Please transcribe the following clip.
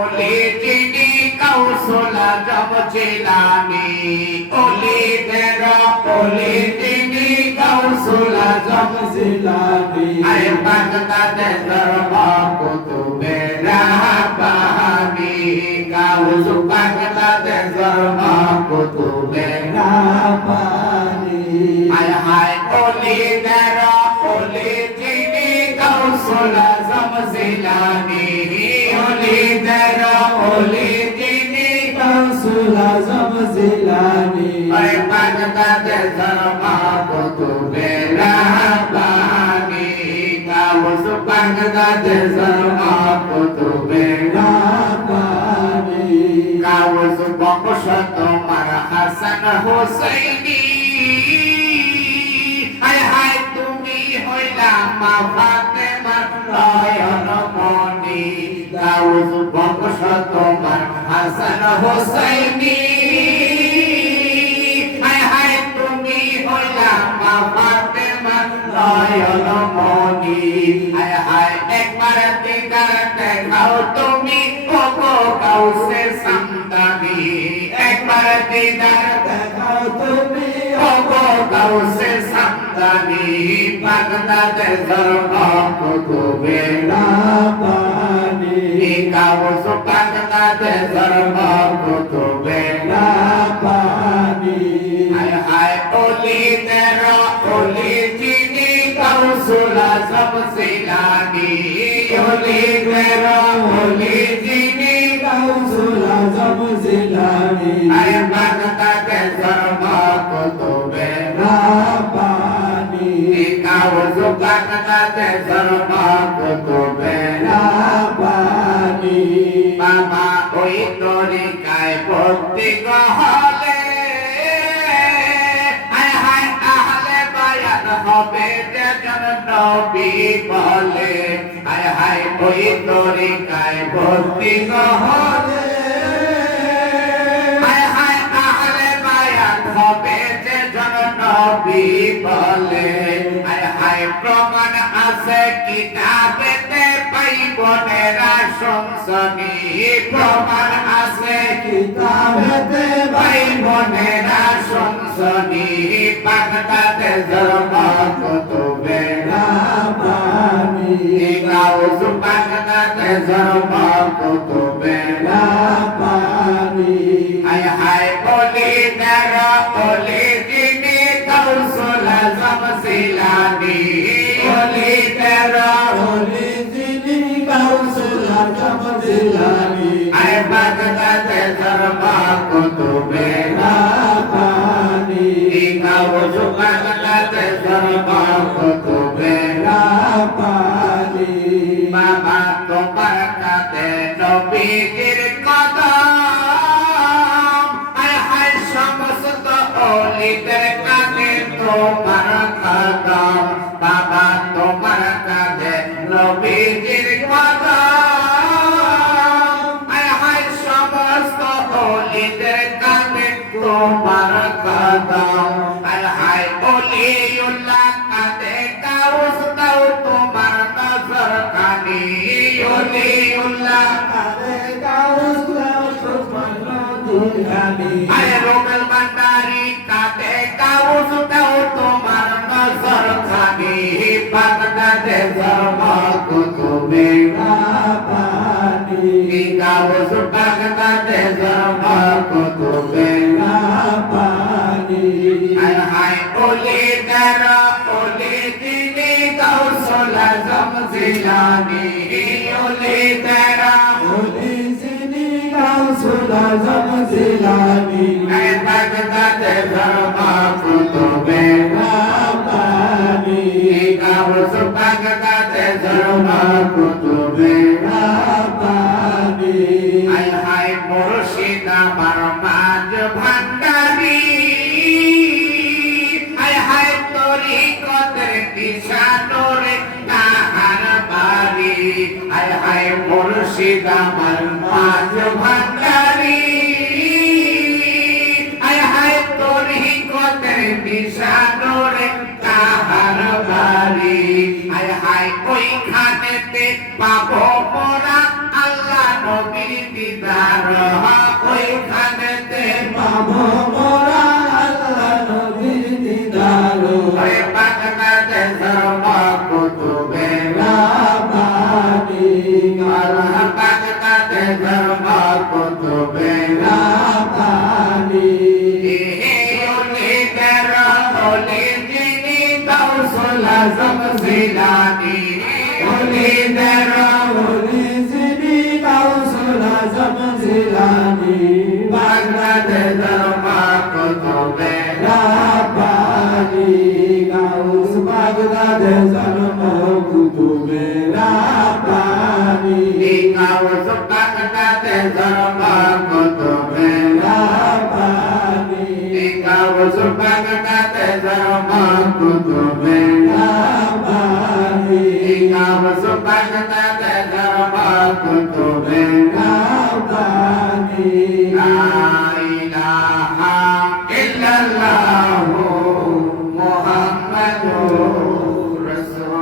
ওলি যিনি কাউসুল আজম জিলানী, ওলিদের ওলি যিনি কাউসুল আজম জিলানী, আরে বাগদাদে ধর্ম কুতুবে রাব্বানী, কাউস বাগদাদে ধর্ম কুতুবে রাব্বানী, হায় হায় ওলিদের ওলি যিনি কাউসুল আজম জিলানী, ওলিদের ওলি যিনি কাউসুল আজম জিলানী, আরে বাগদাদে ধর্ম কুতুবে রাব্বানী, কাউস বাগদাদে ধর্ম কুতুবে রাব্বানী, কাউস বংশ তোমার হাসান হুসাইনি, হায় হায় তুমি হইলা মা ফাতেমার নয়ন মনি, কাউস বংশ তোমার হাসান হুসাইনি, হায় হায় তুমি হইলা মা ফাতেমার নয়ন মনি, হায় হায় একবার দিদার দেখাও তুমি ওগো কাউসে সামদানি, একবার দিদার দেখাও তুমি ওগো কাউসে সামদানি, বাগদাদে ধর্ম কুতুবে রাব্বানী, কাউস বাগদাদে ধর্ম কুতুবে রাব্বানী, হায় হায় ওলিদের ওলি যিনি কাউসুল আজম জিলানী, ওলিদের ওলি যিনি কাউসুল আজম জিলানী, আরে বাগদাদে ধর্ম কুতুবে রাব্বানী, কাউস বাগদাদে ধর্ম কুতুবে রাব্বানী, বাবা ওই তরিকায় ভক্তি গহলে, হায় হায় আহলে বায়াত হবে যেজন নবী বলে, হায় হায় ওই তরিকায় ভক্তি গহলে, হায় হায় আহলে বায়াত হবে যেজন নবী বলে, হায় হায় প্রমাণ আছে কিতাবেতে পাইবনেরা সংসনি, প্রমাণ আছে কিতাবেতে পাইবনেরা সংসনি, বাগদাদে ধর্ম কুতুবে রাব্বানী, কাউস বাগদাদে ধর্ম কুতুবে রাব্বানী, হায় হায় ওলিদের ওলি যিনি কাউসুল আজম জিলানী, ওলিদের ওলি যিনি কাউসুল আজম জিলানী, আরে বাগদাদে ধর্ম কুতুবে রাব্বানী, কাউস বাগদাদে ধর্ম কুতুবে রাব্বানী, বাবা তোমার কাছে নবীজির কদম, হায় হায় সমস্ত ওলিদের কাছে তোমার কদম, বাবা তোমার কাছে নবীজির কদম, হায় হায় সমস্ত ওলিদের কাছে তোমার কদম, হায় হায় ওলিউল্লাহ কাছে কাউস দাও তোমার নজর খানি, ওলিউল্লাহ কাছে কাউস দাও তোমার নজর খানি, আরে রোবেল ভান্ডারি কাছে কাউস দাও তোমার নজর খানি, বাগদাদে ধর্ম কুতুবে রাব্বানী, কাউস বাগদাদে ধর্ম কুতুবে রাব্বানী, হায় হায় ওলিদের ওলি যিনি কাউসুল আজম জিলানী, ওলিদের ওলি যিনি কাউসুল আজম জিলানী, আরে বাগদাদে ধর্ম কুতুবে রাব্বানী, কাউস বাগদাদে ধর্ম কুতুবে রাব্বানী, হায় হায় মুর্শিদ আমার মাঝ ভান্ডারী, হায় হায় তরিকতের কিসানোরে কাহার বাড়ি, হায় হায় মুর্শিদ আমার মাঝ ভান্ডারী, হায় হায় তরিকতের কিসানোরে কাহার বাড়ি, হায় হায় ওইখানেতে পাবো মোরা আল্লাহ নবীর দিদার ওইখানেতে পাবো মোরা আল্লাহ নবীর দিদার ওরে বাংলাদেশের মকুতুবে রাব্বানি আল্লাহ বাংলাদেশের মকুতুবে রাব্বানি ওলিদের ওলি যিনি গাউসুল আজম জিলানী ওলিদের ওলি যিনি গাউসুল আজম জিলানী বাংলাদেশের মকুতুবে রাব্বানি গাউস বাগদাদের মকুতুবে রাব্বানি গাউস বাংলাদেশের মকুতুবে রাব্বানি গাউস বাংলাদেশের মকুতুবে রাব্বানি গাউস বাংলাদেশের মকুতুবে রাব্বানি লা ইলাহা ইল্লাল্লাহু মুহাম্মাদুর রাসূলুল্লাহ